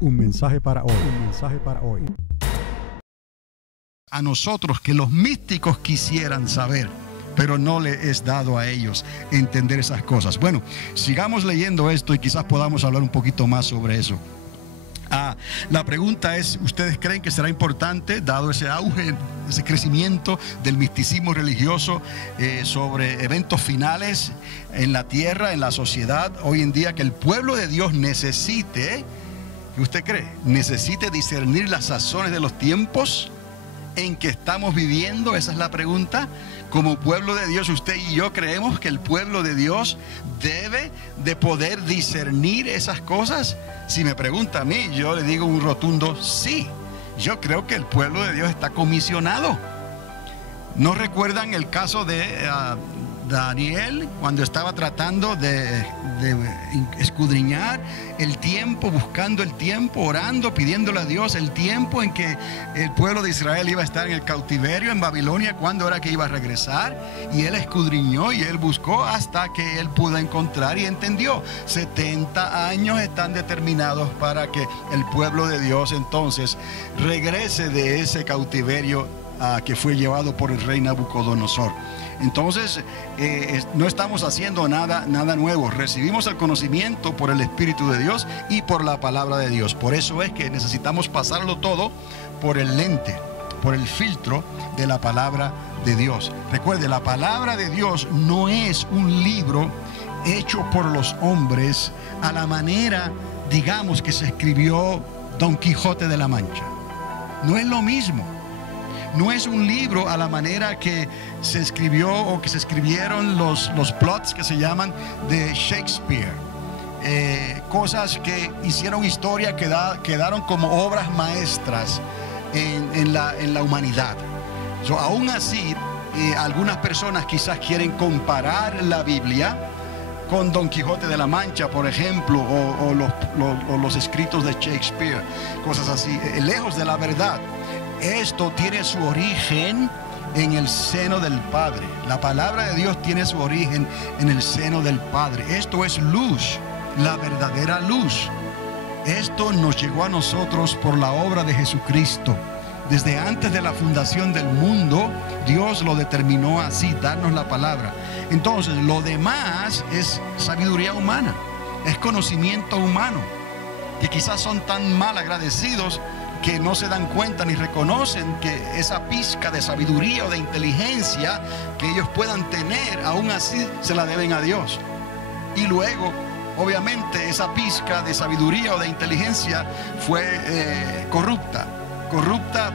Un mensaje para hoy. Un mensaje para hoy. A nosotros que los místicos quisieran saber, pero no le es dado a ellos entender esas cosas. Bueno, sigamos leyendo esto y quizás podamos hablar un poquito más sobre eso. La pregunta es, ¿ustedes creen que será importante, dado ese auge, ese crecimiento del misticismo religioso sobre eventos finales en la tierra, en la sociedad, hoy en día, que el pueblo de Dios necesite, ¿qué usted cree? Necesite discernir las sazones de los tiempos en que estamos viviendo? Esa es la pregunta. Como pueblo de Dios, usted y yo creemos que el pueblo de Dios debe de poder discernir esas cosas. Si me pregunta a mí, yo le digo un rotundo sí. Yo creo que el pueblo de Dios está comisionado. ¿No recuerdan el caso de Daniel, cuando estaba tratando de escudriñar el tiempo, buscando el tiempo, orando, pidiéndole a Dios el tiempo en que el pueblo de Israel iba a estar en el cautiverio en Babilonia, cuándo era que iba a regresar? Y él escudriñó y él buscó hasta que él pudo encontrar y entendió. 70 años están determinados para que el pueblo de Dios entonces regrese de ese cautiverio que fue llevado por el rey Nabucodonosor. Entonces no estamos haciendo nada nuevo. Recibimos el conocimiento por el Espíritu de Dios y por la palabra de Dios. Por eso es que necesitamos pasarlo todo por el lente, por el filtro de la palabra de Dios. Recuerde, la palabra de Dios no es un libro hecho por los hombres a la manera, digamos, que se escribió Don Quijote de la Mancha. No es lo mismo. No es un libro a la manera que se escribió o que se escribieron los plots que se llaman de Shakespeare. Cosas que hicieron historia, quedaron como obras maestras en la humanidad. Aún así, algunas personas quizás quieren comparar la Biblia con Don Quijote de la Mancha, por ejemplo, o los escritos de Shakespeare, cosas así, lejos de la verdad. Esto tiene su origen en el seno del Padre. La palabra de Dios tiene su origen en el seno del Padre. Esto es luz, la verdadera luz. Esto nos llegó a nosotros por la obra de Jesucristo. Desde antes de la fundación del mundo, Dios lo determinó así, darnos la palabra. Entonces, lo demás es sabiduría humana, es conocimiento humano, que quizás son tan mal agradecidos que no se dan cuenta ni reconocen que esa pizca de sabiduría o de inteligencia que ellos puedan tener, aún así se la deben a Dios. Y luego, obviamente, esa pizca de sabiduría o de inteligencia fue corrupta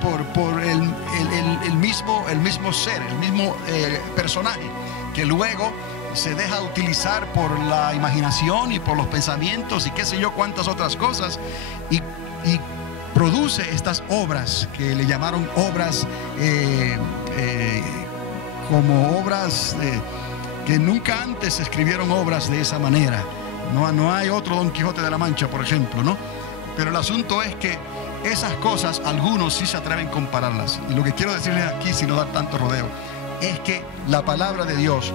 por el mismo ser, el mismo personaje, que luego se deja utilizar por la imaginación y por los pensamientos y qué sé yo cuántas otras cosas, y produce estas obras que le llamaron obras como obras que nunca antes se escribieron obras de esa manera. No hay otro Don Quijote de la Mancha, por ejemplo, ¿no? Pero el asunto es que esas cosas, algunos sí se atreven a compararlas. Y lo que quiero decirles aquí, sin no dar tanto rodeo, es que la palabra de Dios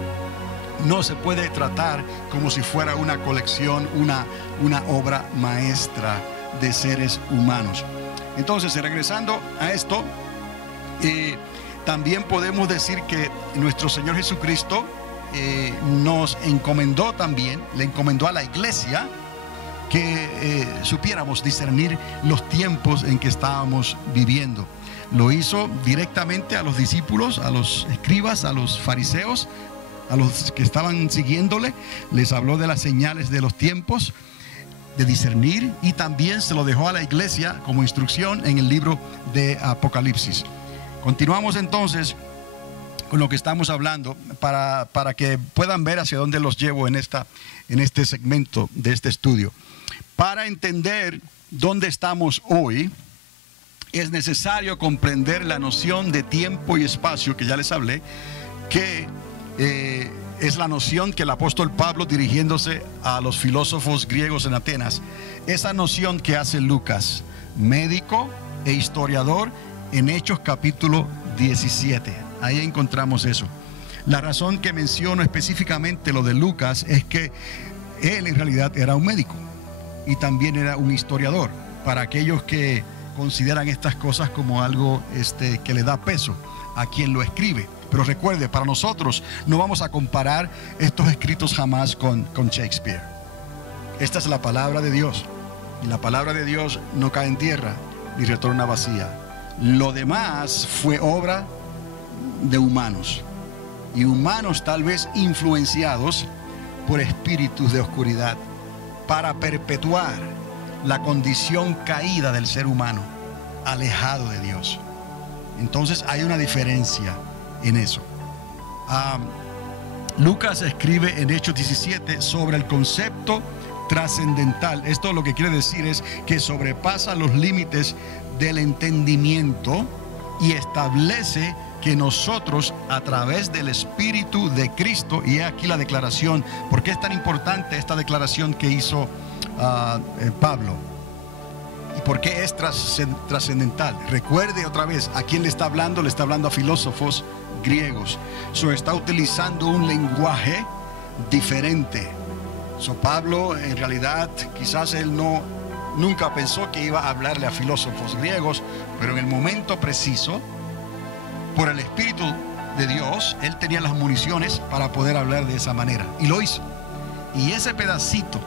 no se puede tratar como si fuera una colección, una obra maestra de seres humanos. Entonces, regresando a esto, también podemos decir que nuestro Señor Jesucristo nos encomendó también, le encomendó a la iglesia que supiéramos discernir los tiempos en que estábamos viviendo. Lo hizo directamente a los discípulos, a los escribas, a los fariseos, a los que estaban siguiéndole. Les habló de las señales de los tiempos, de discernir, y también se lo dejó a la iglesia como instrucción en el libro de Apocalipsis. Continuamos entonces con lo que estamos hablando para que puedan ver hacia dónde los llevo en este segmento de este estudio. Para entender dónde estamos hoy, es necesario comprender la noción de tiempo y espacio que ya les hablé, que es la noción que el apóstol Pablo, dirigiéndose a los filósofos griegos en Atenas, esa noción que hace Lucas, médico e historiador, en Hechos capítulo 17. Ahí encontramos eso. La razón que menciono específicamente lo de Lucas es que él en realidad era un médico y también era un historiador. para aquellos que consideran estas cosas como algo que le da peso a quien lo escribe. Pero recuerde, para nosotros no vamos a comparar estos escritos jamás con Shakespeare. Esta es la palabra de Dios, y la palabra de Dios no cae en tierra ni retorna vacía. Lo demás fue obra de humanos, y humanos tal vez influenciados por espíritus de oscuridad para perpetuar la condición caída del ser humano, alejado de Dios. Entonces hay una diferencia en eso. Lucas escribe en Hechos 17 sobre el concepto trascendental. Esto lo que quiere decir es que sobrepasa los límites del entendimiento y establece que nosotros, a través del Espíritu de Cristo, y aquí la declaración, ¿por qué es tan importante esta declaración que hizo Pablo? ¿Y por qué es trascendental? Recuerde otra vez, ¿a quién le está hablando? Le está hablando a filósofos griegos. Está utilizando un lenguaje diferente. Pablo, en realidad, quizás él nunca pensó que iba a hablarle a filósofos griegos, pero en el momento preciso, por el Espíritu de Dios, él tenía las municiones para poder hablar de esa manera, y lo hizo. Y ese pedacito,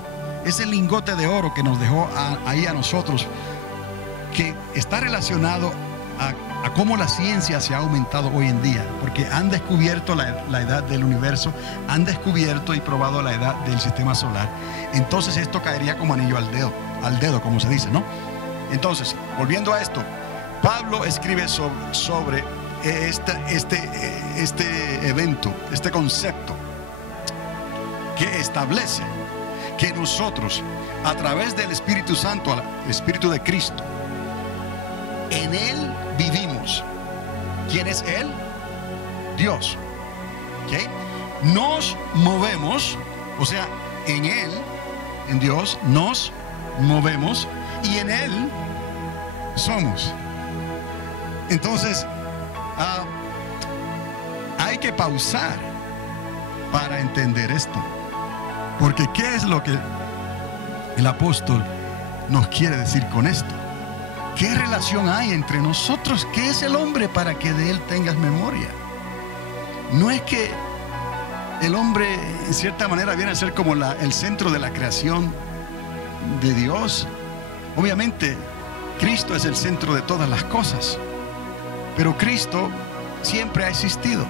ese lingote de oro que nos dejó ahí a nosotros, que está relacionado a cómo la ciencia se ha aumentado hoy en día, porque han descubierto la edad del universo, han descubierto y probado la edad del sistema solar. Entonces esto caería como anillo al dedo, como se dice, ¿no? Entonces, volviendo a esto, Pablo escribe sobre este evento, este concepto que establece que nosotros, a través del Espíritu Santo, el Espíritu de Cristo, en Él vivimos. ¿Quién es Él? Dios. ¿Okay? Nos movemos, o sea, en Él, en Dios, nos movemos, y en Él somos. Entonces, hay que pausar para entender esto. Porque ¿qué es lo que el apóstol nos quiere decir con esto? ¿Qué relación hay entre nosotros? ¿Qué es el hombre para que de él tengas memoria? No es que el hombre en cierta manera viene a ser como el centro de la creación de Dios. Obviamente Cristo es el centro de todas las cosas, pero Cristo siempre ha existido.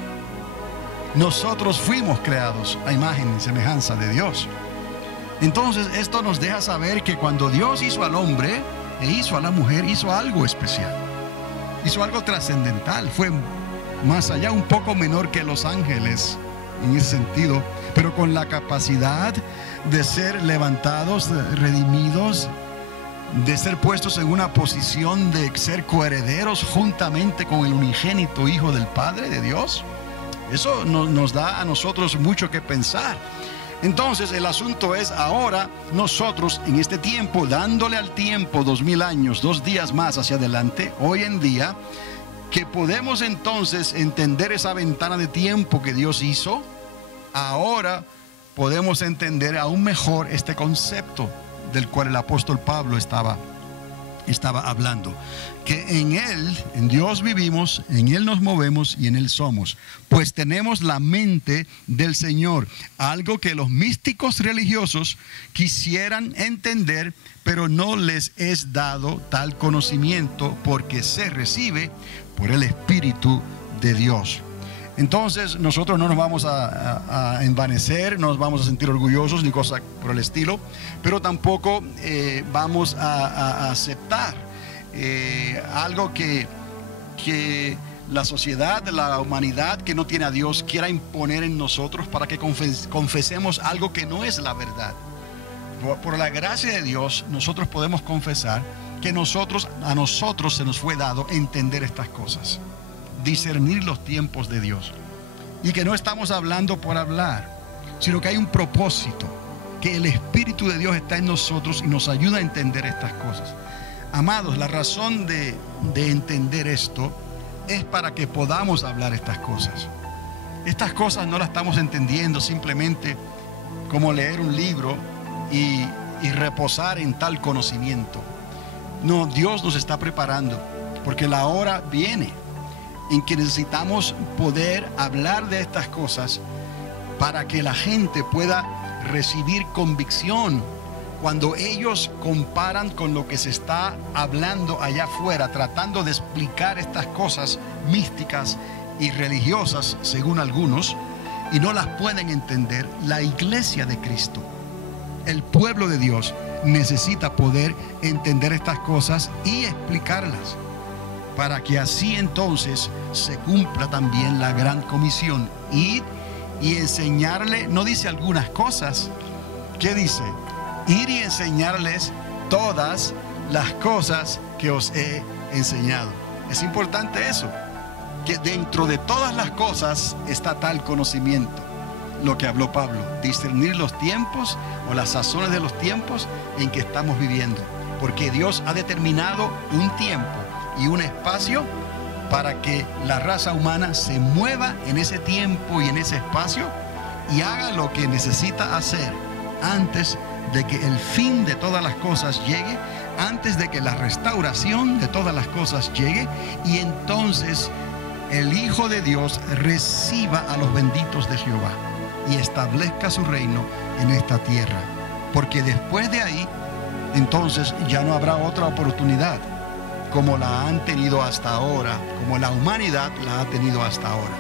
Nosotros fuimos creados a imagen y semejanza de Dios. Entonces esto nos deja saber que cuando Dios hizo al hombre e hizo a la mujer, hizo algo especial, hizo algo trascendental. Fue más allá, un poco menor que los ángeles en ese sentido, pero con la capacidad de ser levantados, redimidos, de ser puestos en una posición de ser coherederos juntamente con el unigénito Hijo del Padre de Dios. Eso nos da a nosotros mucho que pensar. Entonces el asunto es ahora nosotros en este tiempo, dándole al tiempo 2000 años, 2 días más hacia adelante, hoy en día, que podemos entonces entender esa ventana de tiempo que Dios hizo. Ahora podemos entender aún mejor este concepto del cual el apóstol Pablo estaba hablando, que en Él, en Dios vivimos, en Él nos movemos y en Él somos, pues tenemos la mente del Señor, algo que los místicos religiosos quisieran entender, pero no les es dado tal conocimiento porque se recibe por el Espíritu de Dios. Entonces nosotros no nos vamos a envanecer, no nos vamos a sentir orgullosos ni cosa por el estilo, pero tampoco vamos a aceptar algo que la sociedad, la humanidad que no tiene a Dios quiera imponer en nosotros para que confesemos algo que no es la verdad. Por la gracia de Dios nosotros podemos confesar que a nosotros se nos fue dado entender estas cosas, discernir los tiempos de Dios, y que no estamos hablando por hablar, sino que hay un propósito, que el Espíritu de Dios está en nosotros y nos ayuda a entender estas cosas. Amados, la razón de entender esto es para que podamos hablar estas cosas. Estas cosas no las estamos entendiendo simplemente como leer un libro y reposar en tal conocimiento. No, Dios nos está preparando, porque la hora viene en que necesitamos poder hablar de estas cosas para que la gente pueda recibir convicción cuando ellos comparan con lo que se está hablando allá afuera, tratando de explicar estas cosas místicas y religiosas, según algunos, y no las pueden entender. La iglesia de Cristo, el pueblo de Dios, necesita poder entender estas cosas y explicarlas, para que así entonces se cumpla también la gran comisión. Ir y enseñarle, no dice algunas cosas, ¿qué dice? Ir y enseñarles todas las cosas que os he enseñado. Es importante eso, que dentro de todas las cosas está tal conocimiento, lo que habló Pablo, discernir los tiempos o las sazones de los tiempos en que estamos viviendo, porque Dios ha determinado un tiempo y un espacio para que la raza humana se mueva en ese tiempo y en ese espacio y haga lo que necesita hacer antes de que el fin de todas las cosas llegue, antes de que la restauración de todas las cosas llegue, y entonces el Hijo de Dios reciba a los benditos de Jehová y establezca su reino en esta tierra, porque después de ahí entonces ya no habrá otra oportunidad como la han tenido hasta ahora, como la humanidad la ha tenido hasta ahora.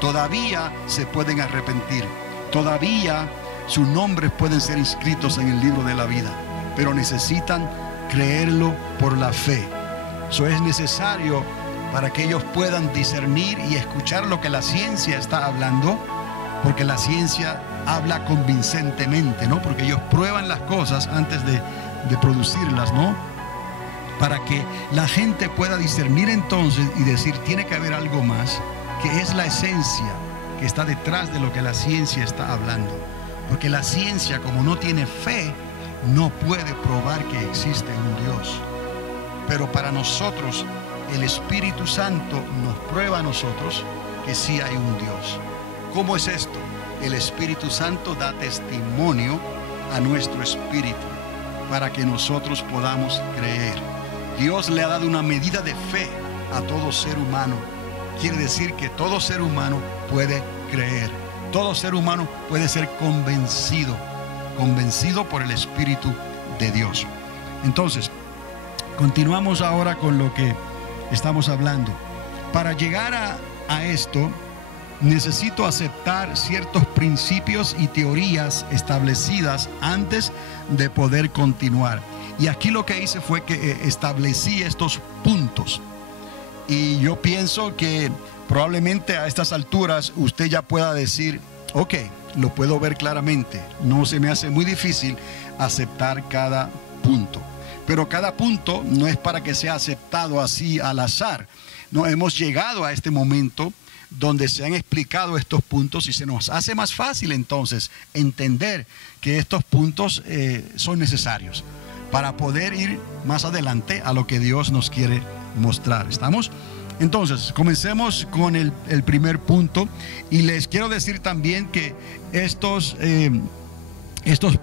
Todavía se pueden arrepentir, todavía sus nombres pueden ser inscritos en el libro de la vida, pero necesitan creerlo por la fe. Eso es necesario para que ellos puedan discernir y escuchar lo que la ciencia está hablando, porque la ciencia habla convincentemente, ¿no? Porque ellos prueban las cosas antes de producirlas, ¿no? Para que la gente pueda discernir entonces y decir, tiene que haber algo más, que es la esencia que está detrás de lo que la ciencia está hablando. Porque la ciencia, como no tiene fe, no puede probar que existe un Dios. Pero para nosotros, el Espíritu Santo nos prueba a nosotros que sí hay un Dios. ¿Cómo es esto? El Espíritu Santo da testimonio a nuestro espíritu para que nosotros podamos creer. Dios le ha dado una medida de fe a todo ser humano. Quiere decir que todo ser humano puede creer. Todo ser humano puede ser convencido por el Espíritu de Dios. Entonces, continuamos ahora con lo que estamos hablando. Para llegar a esto, necesito aceptar ciertos principios y teorías establecidas antes de poder continuar. Y aquí lo que hice fue que establecí estos puntos. Y yo pienso que probablemente a estas alturas usted ya pueda decir, ok, lo puedo ver claramente. No se me hace muy difícil aceptar cada punto. Pero cada punto no es para que sea aceptado así al azar. No, hemos llegado a este momento donde se han explicado estos puntos y se nos hace más fácil entonces entender que estos puntos son necesarios para poder ir más adelante a lo que Dios nos quiere mostrar. ¿Estamos? Entonces, comencemos con el primer punto, y les quiero decir también que estos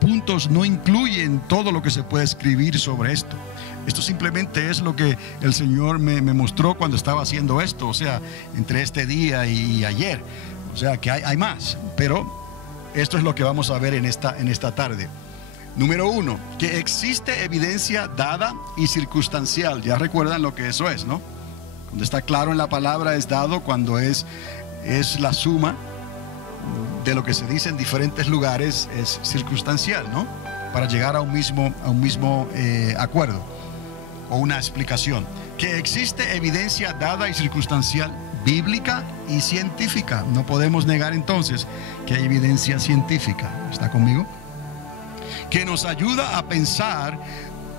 puntos no incluyen todo lo que se puede escribir sobre esto. Esto simplemente es lo que el Señor me mostró cuando estaba haciendo esto, o sea, entre este día y ayer. O sea, que hay más, pero esto es lo que vamos a ver en esta tarde. Número 1, que existe evidencia dada y circunstancial. Ya recuerdan lo que eso es, ¿no? Cuando está claro en la palabra es dado, cuando es la suma de lo que se dice en diferentes lugares es circunstancial, ¿no? Para llegar a un mismo acuerdo o una explicación. Que existe evidencia dada y circunstancial, bíblica y científica. No podemos negar entonces que hay evidencia científica. ¿Está conmigo? Que nos ayuda a pensar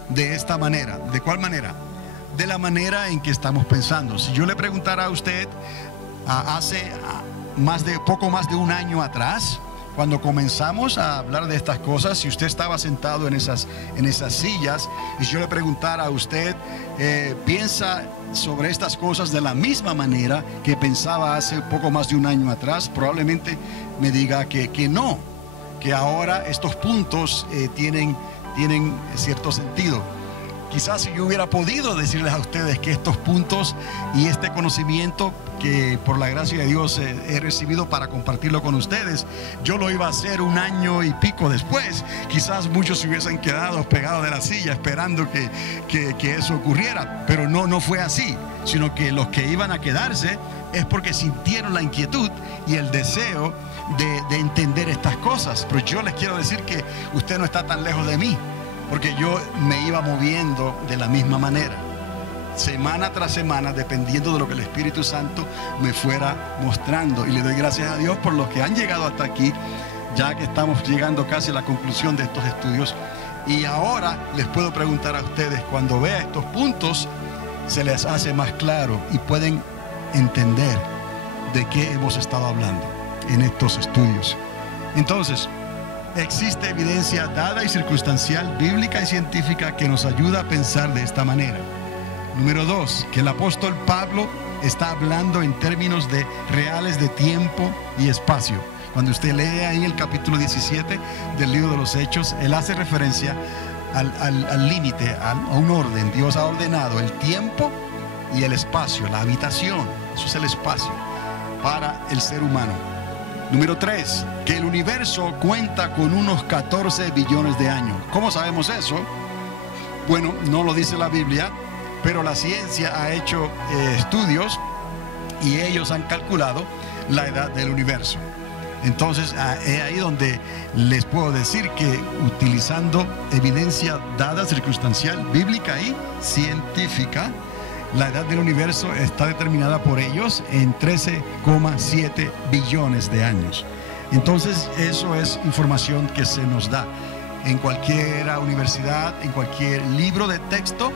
de esta manera. ¿De cuál manera? De la manera en que estamos pensando. Si yo le preguntara a usted hace poco más de un año atrás, cuando comenzamos a hablar de estas cosas, si usted estaba sentado en esas sillas, y si yo le preguntara a usted, ¿piensa sobre estas cosas de la misma manera que pensaba hace poco más de un año atrás? Probablemente me diga que no, que ahora estos puntos tienen cierto sentido. Quizás si yo hubiera podido decirles a ustedes que estos puntos y este conocimiento que por la gracia de Dios he recibido para compartirlo con ustedes, yo lo iba a hacer 1 año y pico después. Quizás muchos se hubiesen quedado pegados de la silla esperando que eso ocurriera, pero no fue así, sino que los que iban a quedarse es porque sintieron la inquietud y el deseo de entender estas cosas. Pero yo les quiero decir que usted no está tan lejos de mí, porque yo me iba moviendo de la misma manera, semana tras semana, dependiendo de lo que el Espíritu Santo me fuera mostrando. Y le doy gracias a Dios por los que han llegado hasta aquí, ya que estamos llegando casi a la conclusión de estos estudios. Y ahora les puedo preguntar a ustedes, cuando vea estos puntos, se les hace más claro y pueden entender de qué hemos estado hablando en estos estudios. Entonces, existe evidencia dada y circunstancial, bíblica y científica, que nos ayuda a pensar de esta manera. Número 2, que el apóstol Pablo está hablando en términos reales de tiempo y espacio. Cuando usted lee ahí el capítulo 17 del libro de los Hechos, él hace referencia al límite, a un orden. Dios ha ordenado el tiempo y el espacio, la habitación, eso es el espacio para el ser humano. Número 3, que el universo cuenta con unos 14 billones de años. ¿Cómo sabemos eso? Bueno, no lo dice la Biblia, pero la ciencia ha hecho estudios y ellos han calculado la edad del universo. Entonces, es ahí donde les puedo decir que utilizando evidencia dada, circunstancial, bíblica y científica, la edad del universo está determinada por ellos en 13,7 billones de años. Entonces, eso es información que se nos da en cualquier universidad, en cualquier libro de texto.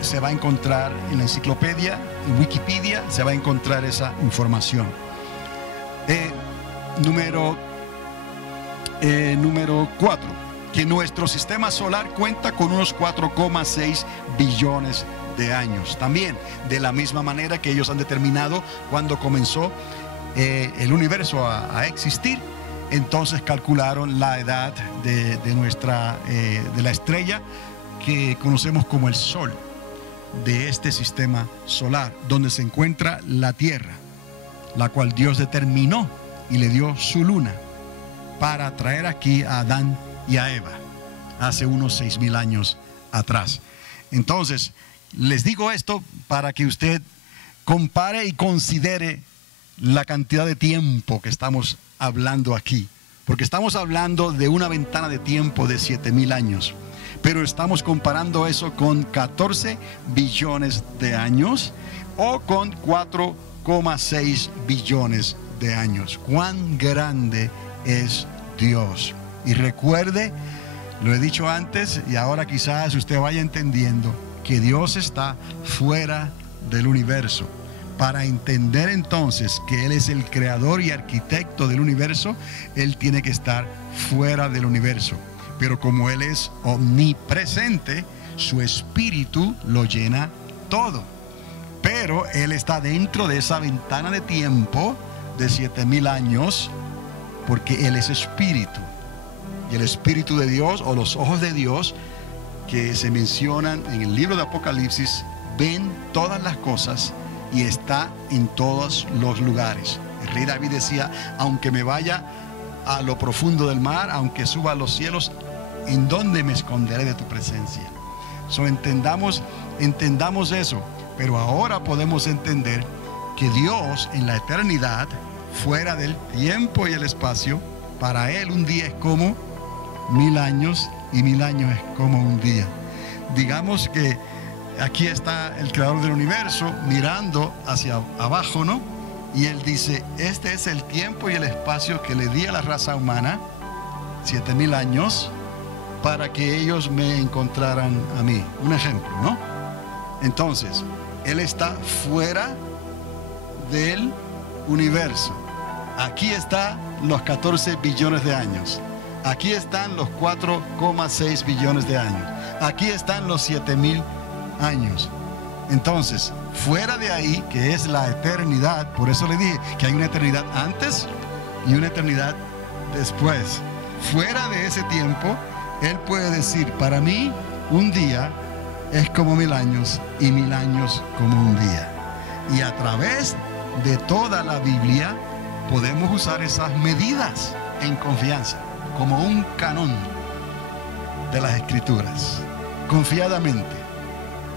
Se va a encontrar en la enciclopedia, en Wikipedia, se va a encontrar esa información. Número 4, que nuestro sistema solar cuenta con unos 4,6 billones de años. También, de la misma manera que ellos han determinado cuando comenzó el universo a existir, entonces calcularon la edad de la estrella que conocemos como el Sol, de este sistema solar, donde se encuentra la Tierra, la cual Dios determinó y le dio su luna para traer aquí a Adán y a Eva hace unos 6,000 años atrás. Entonces, les digo esto para que usted compare y considere la cantidad de tiempo que estamos hablando aquí, porque estamos hablando de una ventana de tiempo de 7,000 años, pero estamos comparando eso con 14 billones de años o con 4,6 billones de años. Cuán grande es Dios. Y recuerde, lo he dicho antes y ahora quizás usted vaya entendiendo que Dios está fuera del universo. Para entender entonces que Él es el creador y arquitecto del universo, Él tiene que estar fuera del universo. Pero como Él es omnipresente, su espíritu lo llena todo. Pero Él está dentro de esa ventana de tiempo de 7,000 años, porque Él es espíritu. Y el espíritu de Dios, o los ojos de Dios, que se mencionan en el libro de Apocalipsis, ven todas las cosas y está en todos los lugares. El rey David decía: aunque me vaya a lo profundo del mar, aunque suba a los cielos, ¿en dónde me esconderé de tu presencia? Entendamos eso. Pero ahora podemos entender que Dios en la eternidad, fuera del tiempo y el espacio, para Él un día es como 1,000 años y 1,000 años es como un día. Digamos que aquí está el creador del universo mirando hacia abajo, ¿no? Y Él dice: este es el tiempo y el espacio que le di a la raza humana, 7,000 años, para que ellos me encontraran a mí. Un ejemplo, ¿no? Entonces, Él está fuera del universo. Aquí están los 14 billones de años. Aquí están los 4,6 billones de años. Aquí están los 7,000 años. Entonces, fuera de ahí, que es la eternidad, por eso le dije que hay una eternidad antes y una eternidad después. Fuera de ese tiempo, Él puede decir: para mí un día es como 1000 años y 1000 años como un día. Y a través de toda la Biblia podemos usar esas medidas en confianza, como un canon de las Escrituras. Confiadamente,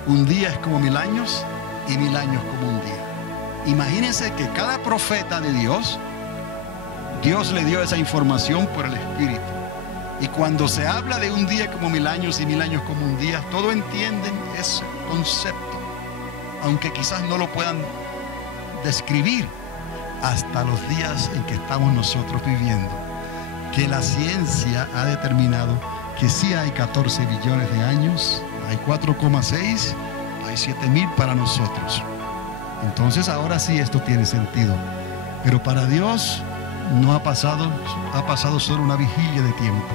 un día es como 1000 años y 1000 años como un día. Imagínense que cada profeta de Dios, Dios le dio esa información por el Espíritu. Y cuando se habla de un día como 1000 años y 1000 años como un día, todos entienden ese concepto, aunque quizás no lo puedan describir hasta los días en que estamos nosotros viviendo, que la ciencia ha determinado que sí hay 14 billones de años, hay 4,6, hay 7000 para nosotros. Entonces ahora sí esto tiene sentido, pero para Dios no ha pasado solo una vigilia de tiempo.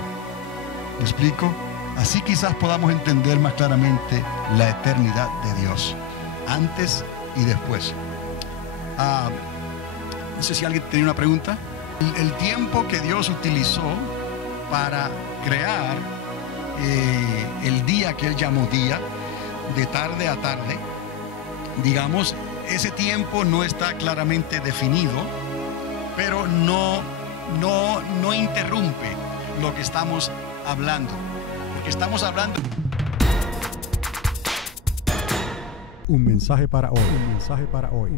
¿Me explico? Así quizás podamos entender más claramente la eternidad de Dios, antes y después. No sé si alguien tiene una pregunta. El tiempo que Dios utilizó para crear el día que Él llamó día, de tarde a tarde, digamos, ese tiempo no está claramente definido, pero no interrumpe lo que estamos hablando, porque estamos hablando. Un mensaje para hoy. Un mensaje para hoy.